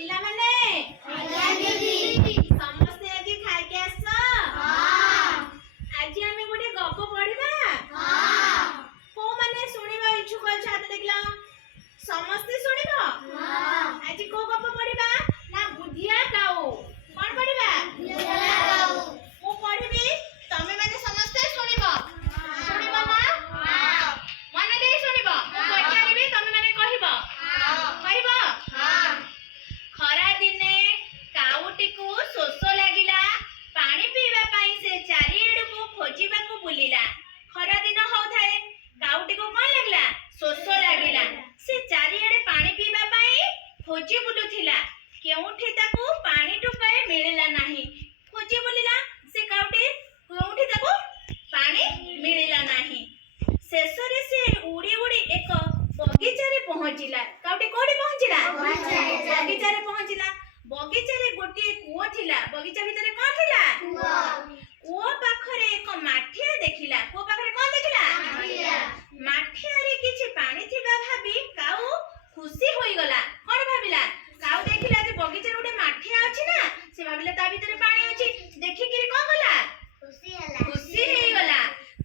ପିଲାମାନେ ଆଜ୍ଞା ଦିଦି। ସମସ୍ତେ ଆଜି ଖାଇକି ଆସ। ହଁ। ଆଜି ଆମେ ଗୋଟେ ଗପ ପଢିବା। ହଁ। କୋଉମାନେ ଶୁଣିବା ଇଚ୍ଛୁକ ଅଛ ହାତ ଦେଖିଲ? ସମସ୍ତେ ଶୁଣିବ? ହଁ। ଆଜି କୋଉ ଗପ ପଢିବା? ନା ବୁଧିଆ କାଉ। କଣ ପଢିବା? ବୁଧିଆ କାଉ। ମୁଁ ପଢିବି, ତମେ ମାନେ ସମସ୍ତେ ଶୁଣିବ। ଶୁଣିବ ନା? ହଁ। ମନ ଦେଇ ଶୁଣିବ। ମୁଁ ପଚାରିବି, ତମେ ମାନେ କହିବ। କହିବ? ଖରା ଦିନେ କାଉଟିକୁ ଶୋଷ ଲାଗିଲା। ପାଣି ପିଇବା ପାଇଁ ସେ ଚାରିଆଡକୁ ଖୋଜିବାକୁ ବୁଲିଲା। ଖରା ଦିନ ହଉଥାଏ, କାଉଟିକୁ କଣ ଲାଗିଲା? ଶୋଷ ଲାଗିଲା। ସେ ଚାରିଆଡେ ପାଣି ପିଇବା ପାଇଁ ଖୋଜି ବୁଲୁଥିଲା। କେଉଁଠି ତାକୁ ପାଣି ଟୋପାଏ ମିଳିଲା ନାହିଁ। ଖୋଜି ବୁଲିଲା ସେ କାଉଟି, କେଉଁଠି ତାକୁ ପାଣି ମିଳିଲା ନାହିଁ। ଶେଷରେ ସେ ଉଡ଼ି ଉଡ଼ି ଏକ ବଗିଚାରେ ପହଞ୍ଚିଲା। କାଉଟି କୋଉଠି ପହଞ୍ଚିଲା? ବଗିଚାରେ ପହଞ୍ଚିଲା। ବଗିଚାରେ ଗୋଟିଏ କୂଅ ଥିଲା। ବଗିଚା ଭିତରେ କଣ ଥିଲା? କୂଅ ପାଖରେ ଏକ ମାଠିଆ ଦେଖିଲା। କୂଅ ପାଖରେ କଣ ଦେଖିଲା? ମାଠିଆରେ କିଛି ପାଣି ଥିବା ଭାବି କାଉ ଖୁସି ହୋଇଗଲା। କଣ ଭାବିଲା? କାଉ ଦେଖିଲା ଯେ ବଗିଚାରେ ଗୋଟେ ମାଠିଆ ଅଛି ନା, ସେ ଭାବିଲା ତା ଭିତରେ ପାଣି ଅଛି। ଦେଖିକିରି କଣ କଲା? ଖୁସି ହେଇଗଲା।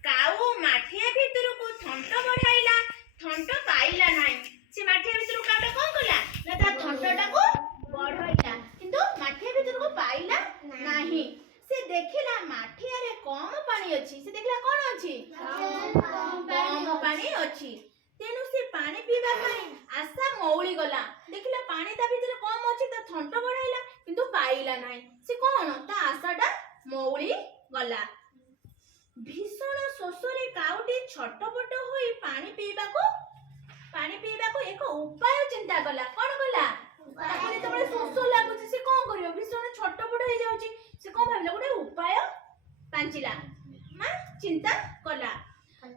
କାଉ ମାଠିଆ ଭିତରକୁ ଥଣ୍ଟ ବଢାଇଲା। ଥଣ୍ଟ ପାଇଲା ନାହିଁ। ସେ ମାଠିଆ ଭିତରକୁ କାଉଟା କଣ କଲା? ନା ତା ଥଣ୍ଟଟାକୁ ବଢାଇଲା, କିନ୍ତୁ ମାଠିଆ ଭିତରକୁ ପାଇଲା ନାହିଁ। ସେ ଦେଖିଲା ମାଠିଆରେ କମ ପାଣି ଅଛି। ସେ ଦେଖିଲା କଣ ଅଛି? କମ ପାଣି ଅଛି। ତେଣୁ ସେ ପାଣି ପିଇବା ପାଇଁ ଆଶା ମଉଳି ଗଲା। ଦେଖିଲା ପାଣି ତା ଭିତରେ କମ ଅଛି, ତା ଥଣ୍ଟ ବଢାଇଲା କିନ୍ତୁ ପାଇଲା ନାହିଁ। ସେ କଣ? ତା ଆଶାଟା ମଉଳି ଗଲା। ଭୀଷଣ ଶୋଷରେ କାଉଟି ଛଟପଟ ହୋଇ ପାଣି ପିଇବାକୁ ଏକ ଉପାୟ ଚିନ୍ତା କଲା। କଣ କଲା? ତାକୁ ଯେତେବେଳେ ଶୋଷ ଲାଗୁଛି ସେ କଣ କରିବ? ଭୀଷଣ ଛଟପଟ ହେଇଯାଉଛି। ସେ କଣ ଭାବିଲା? ଗୋଟେ ଉପାୟ ପାଞ୍ଚିଲା, ଚିନ୍ତା କଲା।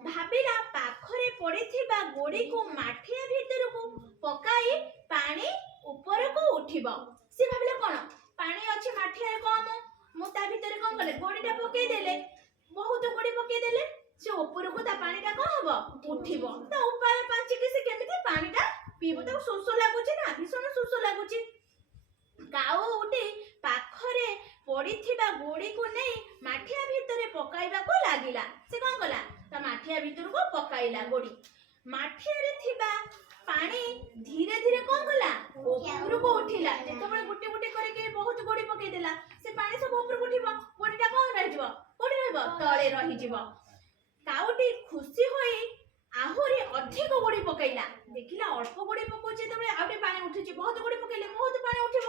ଭାବିଲା ପାଖରେ ପଡିଥିବା ଗୋଡିକୁ ମାଠିଆ ଭିତରକୁ ପକାଇ ପାଣି ଉପରକୁ ଉଠିବ। ସେ ଭାବିଲା କଣ? ପାଣି ଅଛି ମାଠିଆରେ କମ, ମୁଁ ତା ଭିତରେ କଣ କଲେ? ଗୋଡିଟା ପକେଇଦେଲେ, ବହୁତ ଗୋଡି ପକେଇଦେଲେ ସେ ଉପରକୁ ତା ପାଣିଟା କଣ ହବ? ଉଠିବ। ତା ଉପାୟ ପାଞ୍ଚିକି ସେ କେମିତି ପାଣିଟା ପିଇବ। ତାକୁ ଶୋଷ ଲାଗୁଛି ନା, ଭୀଷଣ ଶୋଷ ଲାଗୁଛି। କାଉ ଉଠି ପାଖରେ ପଡିଥିବା ଗୋଡିକୁ ନେଇ ମାଠିଆ ଭିତରେ ପକାଇବାକୁ ଲାଗିଲା। ସେ କଣ କଲା? ତା ମାଠିଆ ଭିତରକୁ ପକାଇଲା ଗୋଡି। ମାଠିଆରେ ଥିବା ପାଣି ଧୀରେ ଧୀରେ କଣ କଲା? ଉପରକୁ ଉଠିଲା। ଯେତେବେଳେ ଗୋଟେ ଗୋଟେ କରିକି ବହୁତ ଗୋଡି ପକେଇଦେଲା, ସେ ପାଣି ସବୁ ଉପରକୁ ଉଠିବ। ଗୋଡିଟା କଣ ରହିଯିବ? କୋଉଠି ରହିବ? ତଳେ ରହିଯିବ। କାଉଟି ଖୁସି ହୋଇ ଆହୁରି ଅଧିକ ଗୋଡି ପକେଇଲା। ଦେଖିଲା ଅଳ୍ପ ଗୋଡି ପକଉଛି, ଯେତେବେଳେ ଆଉ ଟିକେ ପାଣି ଉଠୁଛି, ବହୁତ ଗୋଡି ପକେଇଲେ ବହୁତ ପାଣି ଉଠିବ।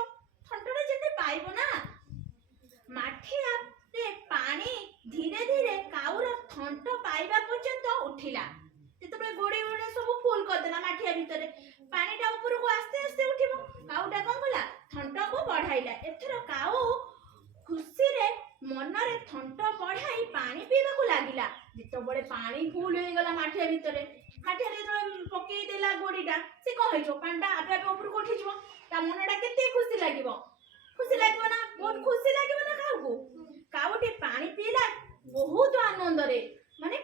ଥଣ୍ଟଟା ଯେତେ ପାଇବ ନା। ମାଠିଆରେ ପାଣି ଧୀରେ ଧୀରେ କାଉର ଥଣ୍ଟ ପାଇବା ପର୍ଯ୍ୟନ୍ତ ଉଠିଲା। ଯେତେବେଳେ ଗୋଡି ଗୁଡା ସବୁ ଫୁଲ କରିଦେଲା ମାଠିଆ ଭିତରେ, ପାଣିଟା ଉପରକୁ ଆସ୍ତେ ଆସ୍ତେ ଉଠିବ। କାଉଟା କଣ କଲା? ଥଣ୍ଟକୁ ବଢାଇଲା। ଏଥର କାଉ ଖୁସିରେ ମନରେ ଥଣ୍ଟ ବଢାଇ ପାଣି ପିଇବାକୁ ଲାଗିଲା। ଯେତେବେଳେ ପାଣି ଫୁଲ ହେଇଗଲା ମାଠିଆ ଭିତରେ, ମାଠିଆରେ ଯେତେବେଳେ ପକେଇ ଦେଲା ଗୋଡିଟା, ସେ କଣ ହେଇଯିବ? ପାଣିଟା ଆପେ ଆପେ ଉପରକୁ ଉଠିଯିବ। ତା ମନଟା କେତେ ଖୁସି ଲାଗିବ? ଖୁସି ଲାଗିବ ନା? ବହୁତ ଖୁସି ଲାଗିବ ନା କାଉକୁ? କାଉଟି ପାଣି ପିଇଲା ବହୁତ ଆନନ୍ଦରେ,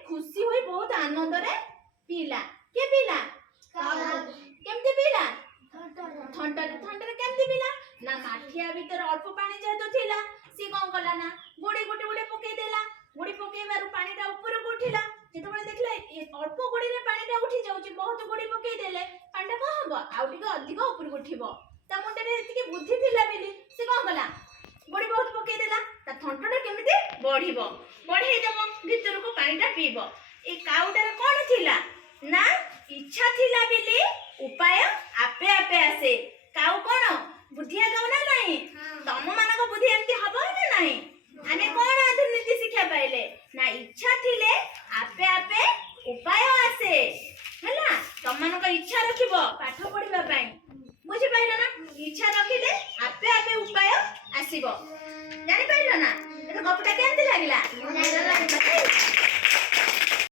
ଖୁସି ହୋଇ ବହୁତ ଆନନ୍ଦରେ ପିଇଲା। କିଏ ପିଇଲା? କେମିତି ପିଇଲା? ଥଣ୍ଟରେ କେମିତି ପିଇଲା? ନା ମାଠିଆ ଭିତରେ ଅଳ୍ପ ପାଣି ଯେହେତୁ ଥିଲା, ସିଏ କଣ କଲା? ନା ଗୋଡି ଗୋଟେ ଗୋଟେ ପକେଇ ଦେଲା। ଗୋଡି ପକେଇବାରୁ ପାଣିଟା ଉପରକୁ ଉଠିଲା। ଯେତେବେଳେ ଦେଖିଲା ଅଳ୍ପ ଗୋଡିରେ ପାଣିଟା ଉଠି ଯାଉଛି, ବହୁତ ଗୋଡି ପକେଇ ଦେଲେ ପାଣିଟା କଣ ହବ? ଆଉ ଟିକେ ଅଧିକ ଉପରକୁ ଉଠିବ। ତା ମୁଣ୍ଡରେ ଏତିକି ବୁଦ୍ଧି ଥିଲା ବୋଲି ସେ କଣ କଲା? ଗୋଡି ବହୁତ ପକେଇ ଦେଲା। ତା ଥଣ୍ଟଟା କେମିତି ବଢିବ, ବଢେଇଦବ, ଭିତରକୁ ପାଣିଟା ପିଇବ। ଏ କାଉଟାର କଣ ଥିଲା? ନା ଇଚ୍ଛା ଥିଲା ବୋଲି ଉପାୟ ଆପେ ଆପେ ଆସେ। କାଉ କଣ ବୁଦ୍ଧିଆ କାଉ ନା ନାହିଁ? ତମ ମାନଙ୍କ ବୁଦ୍ଧି ଏମିତି ହବ ନା ନାହିଁ? ଆମେ କଣ ଆଧୁନିକ ନୀତି ଶିକ୍ଷା ପାଇଲେ? ନା ଇଚ୍ଛା ଥିଲେ ଆପେ ଆପେ ଉପାୟ ଆସେ। ହେଲା, ତମମାନଙ୍କ ଇଚ୍ଛା ରଖିବ ପାଠ ପଢିବା ପାଇଁ। ବୁଝିପାରିଲ ନା? ଇଚ୍ଛା ରଖିଲେ ଆପେ ଆପେ ଉପାୟ ଆସିବ। ଜାଣିପାରିଲ ନା? ଗପଟା କେମିତି ଲାଗିଲା?